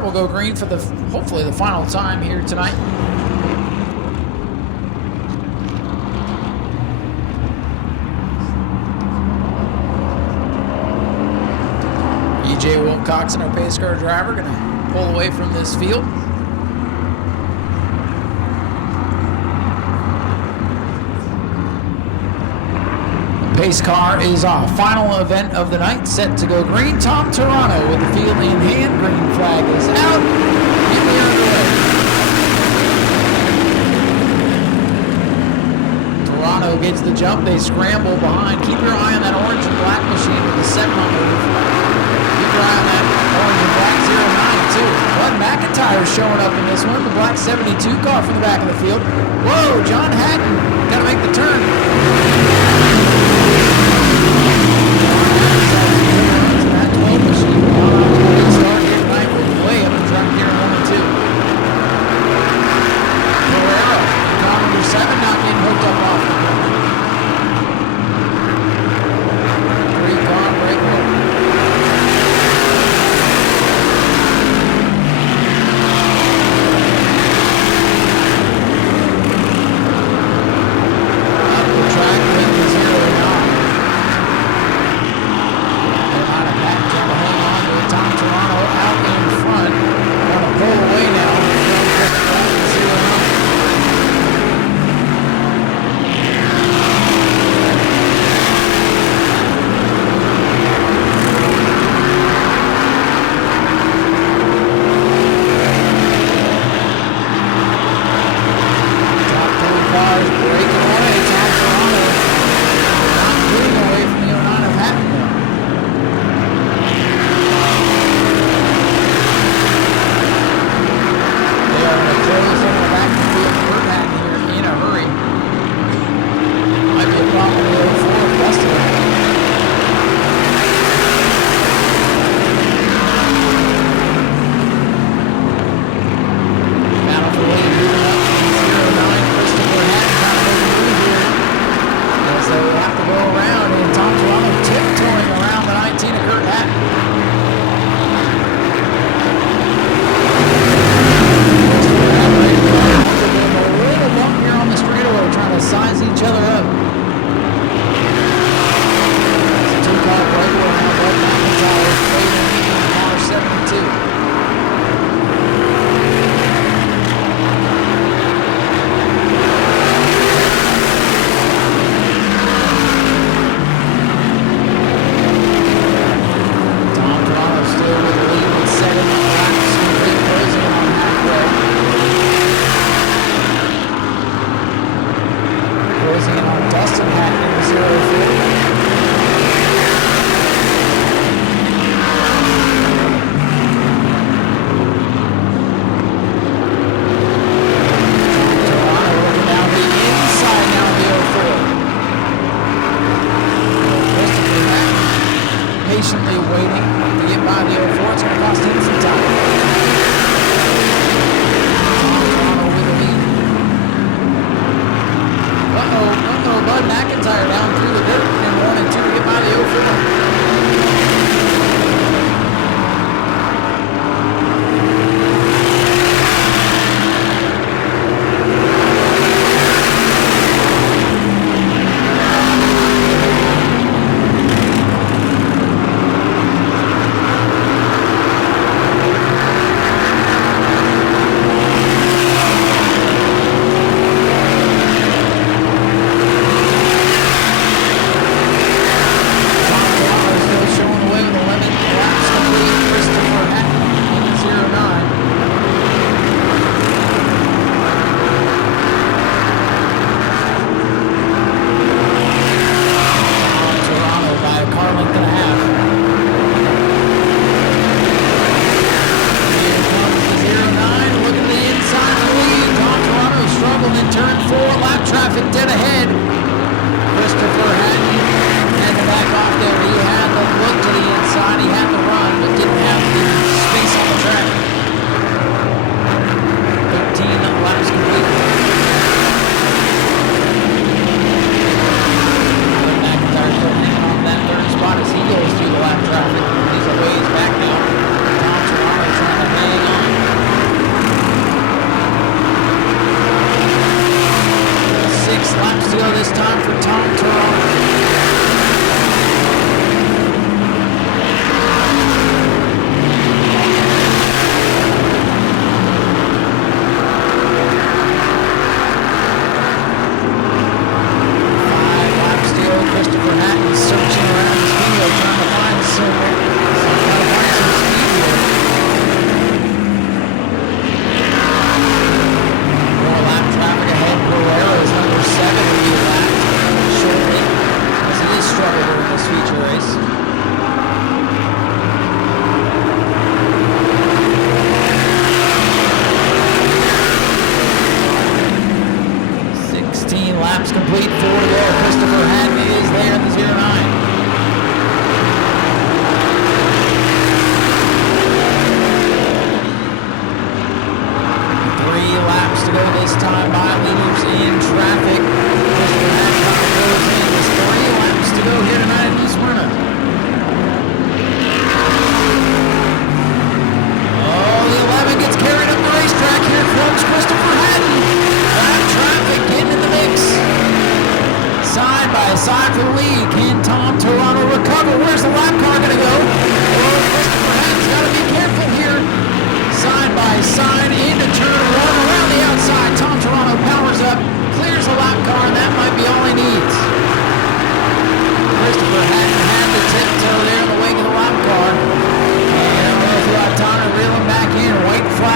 We'll go green for hopefully the final time here tonight. EJ Wilcoxon, our pace car driver, going to pull away from this field. Pace car is our final event of the night, set to go green. Tom Toronto with the field in hand. Green flag is out. And we are underway. Toronto gets the jump. They scramble behind. Keep your eye on that orange and black machine with the 7 on the roof. Keep your eye on that orange and black 09 too. Bud McIntyre showing up in this one. The black 72 car from the back of the field. Whoa, John Hatton got to make the turn.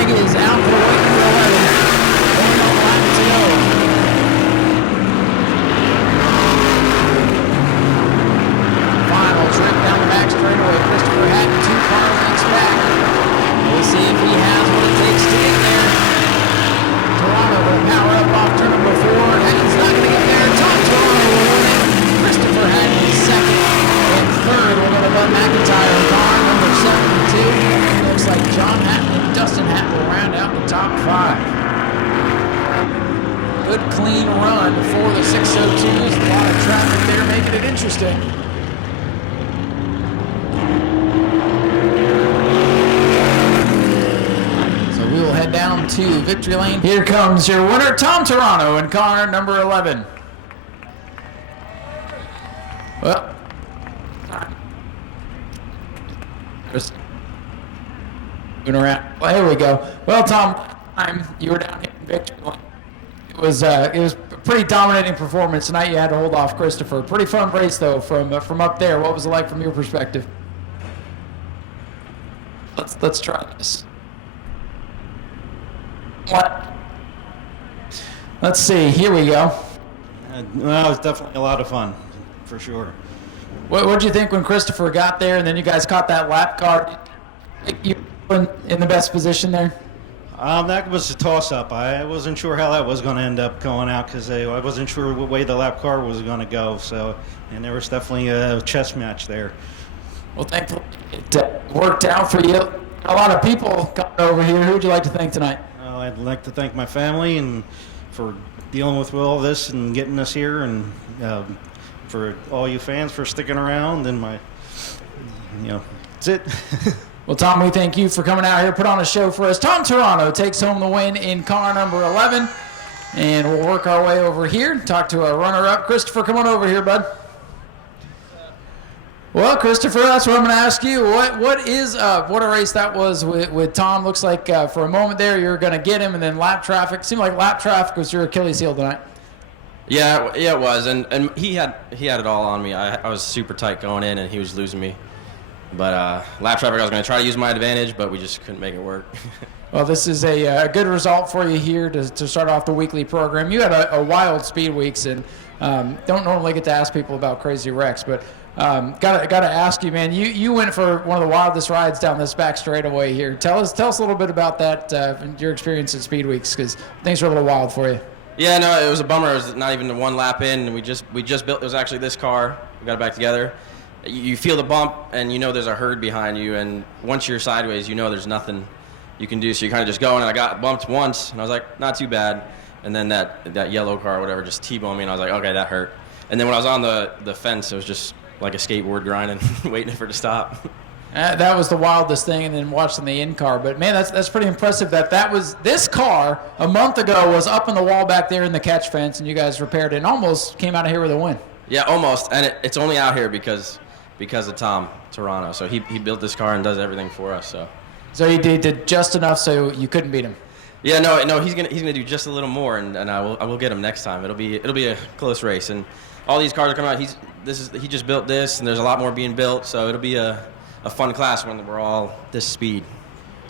flag is out for the win for 11. Only on lap to go. Final trip down the back straightaway. Christopher Hatton 2 car lengths back. We'll see if he has what it takes to get there. Toronto will power up off turn number 4. Hatton's not going to get there. Tom Toronto will win it. Christopher Hatton is second. And third, we're going to Bud McIntyre in car number 72. It looks like John Hatton and Dustin Hatton will round out the top 5. Good clean run for the 602s. A lot of traffic there making it interesting. We will head down to victory lane. Here comes your winner, Tom Toronto, in car number 11. Well, here we go. Well, Tom, you were down here in victory lane. It was a pretty dominating performance tonight. You had to hold off Christopher. Pretty fun race though from up there. What was it like from your perspective? Let's try this. What? Let's see. Here we go. Well, it was definitely a lot of fun, for sure. What did you think when Christopher got there and then you guys caught that lap car? You were in the best position there? That was a toss-up. I wasn't sure how that was going to end up going out because I wasn't sure what way the lap car was going to go. And there was definitely a chess match there. Well, thankfully it worked out for you. A lot of people got over here. Who would you like to thank tonight? I'd like to thank my family and for dealing with all this and getting us here, and for all you fans for sticking around, and that's it. Well, Tom, we thank you for coming out here, put on a show for us. Tom Toronto takes home the win in car number 11, and we'll work our way over here, talk to our runner-up. Christopher, come on over here, bud. Well, Christopher, that's what I'm going to ask you. What a race that was with Tom. Looks like for a moment there you were going to get him, and then lap traffic. Seemed like lap traffic was your Achilles heel tonight. Yeah, it was, and he had it all on me. I was super tight going in, and he was losing me. But lap traffic, I was going to try to use my advantage, but we just couldn't make it work. Well, this is a good result for you here to start off the weekly program. You had a wild speed weeks, and don't normally get to ask people about crazy wrecks, but gotta ask you, man. You went for one of the wildest rides down this back straightaway here. Tell us a little bit about that, your experience at Speed Weeks, because things were a little wild for you. Yeah, no, it was a bummer. It was not even one lap in, and we just built. It was actually this car. We got it back together. You feel the bump, and you know there's a herd behind you, and once you're sideways, you know there's nothing you can do. So you kind of just go, and I got bumped once, and I was like, not too bad. And then that yellow car or whatever just T-boned me, and I was like, okay, that hurt. And then when I was on the fence, it was just like a skateboard grinding, waiting for it to stop. That was the wildest thing, and then watching the in-car. But, man, that's pretty impressive that was this car a month ago was up in the wall back there in the catch fence, and you guys repaired it and almost came out of here with a win. Yeah, almost. And it's only out here because of Tom Toronto. So he built this car and does everything for us. So he did just enough so you couldn't beat him. Yeah, no, he's gonna do just a little more, and I will get him next time. It'll be a close race, and all these cars are coming out. He just built this, and there's a lot more being built, so it'll be a fun class when we're all this speed.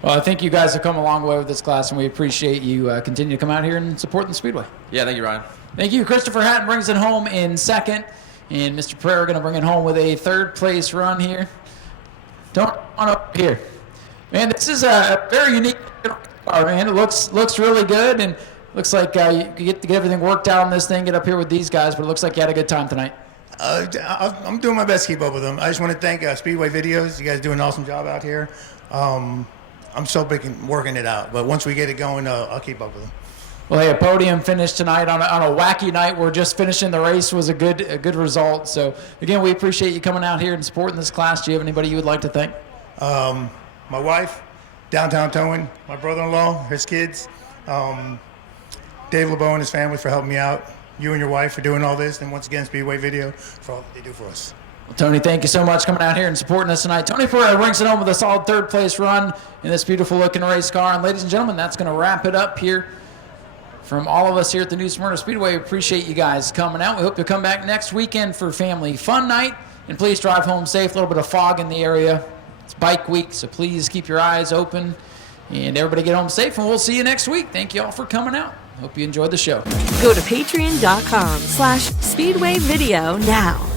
Well, I think you guys have come a long way with this class, and we appreciate you continue to come out here and support the Speedway. Yeah, thank you, Ryan. Thank you. Christopher Hatton brings it home in second, and Mr. Pereira going to bring it home with a third-place run here. Don't on up here. Man, this is a very unique car, man. It looks really good, and looks like you get to get everything worked out on this thing, get up here with these guys, but it looks like you had a good time tonight. I'm doing my best to keep up with them. I just want to thank Speedway Videos. You guys do an awesome job out here. I'm still working it out, but once we get it going, I'll keep up with them. Well, hey, a podium finish tonight on a wacky night where just finishing the race was a good result. So, again, we appreciate you coming out here and supporting this class. Do you have anybody you would like to thank? My wife, Downtown Towing, my brother-in-law, his kids, Dave LeBeau and his family for helping me out, you and your wife for doing all this, and once again, Speedway Video for all they do for us. Well, Tony, thank you so much for coming out here and supporting us tonight. Tony Pereira brings it home with a solid third-place run in this beautiful-looking race car. And, ladies and gentlemen, that's going to wrap it up here from all of us here at the New Smyrna Speedway. We appreciate you guys coming out. We hope you'll come back next weekend for family fun night. And please drive home safe. A little bit of fog in the area. It's bike week, so please keep your eyes open And everybody get home safe, and we'll see you next week. Thank you all for coming out. Hope you enjoyed the show. Go to patreon.com/Speedway Video now.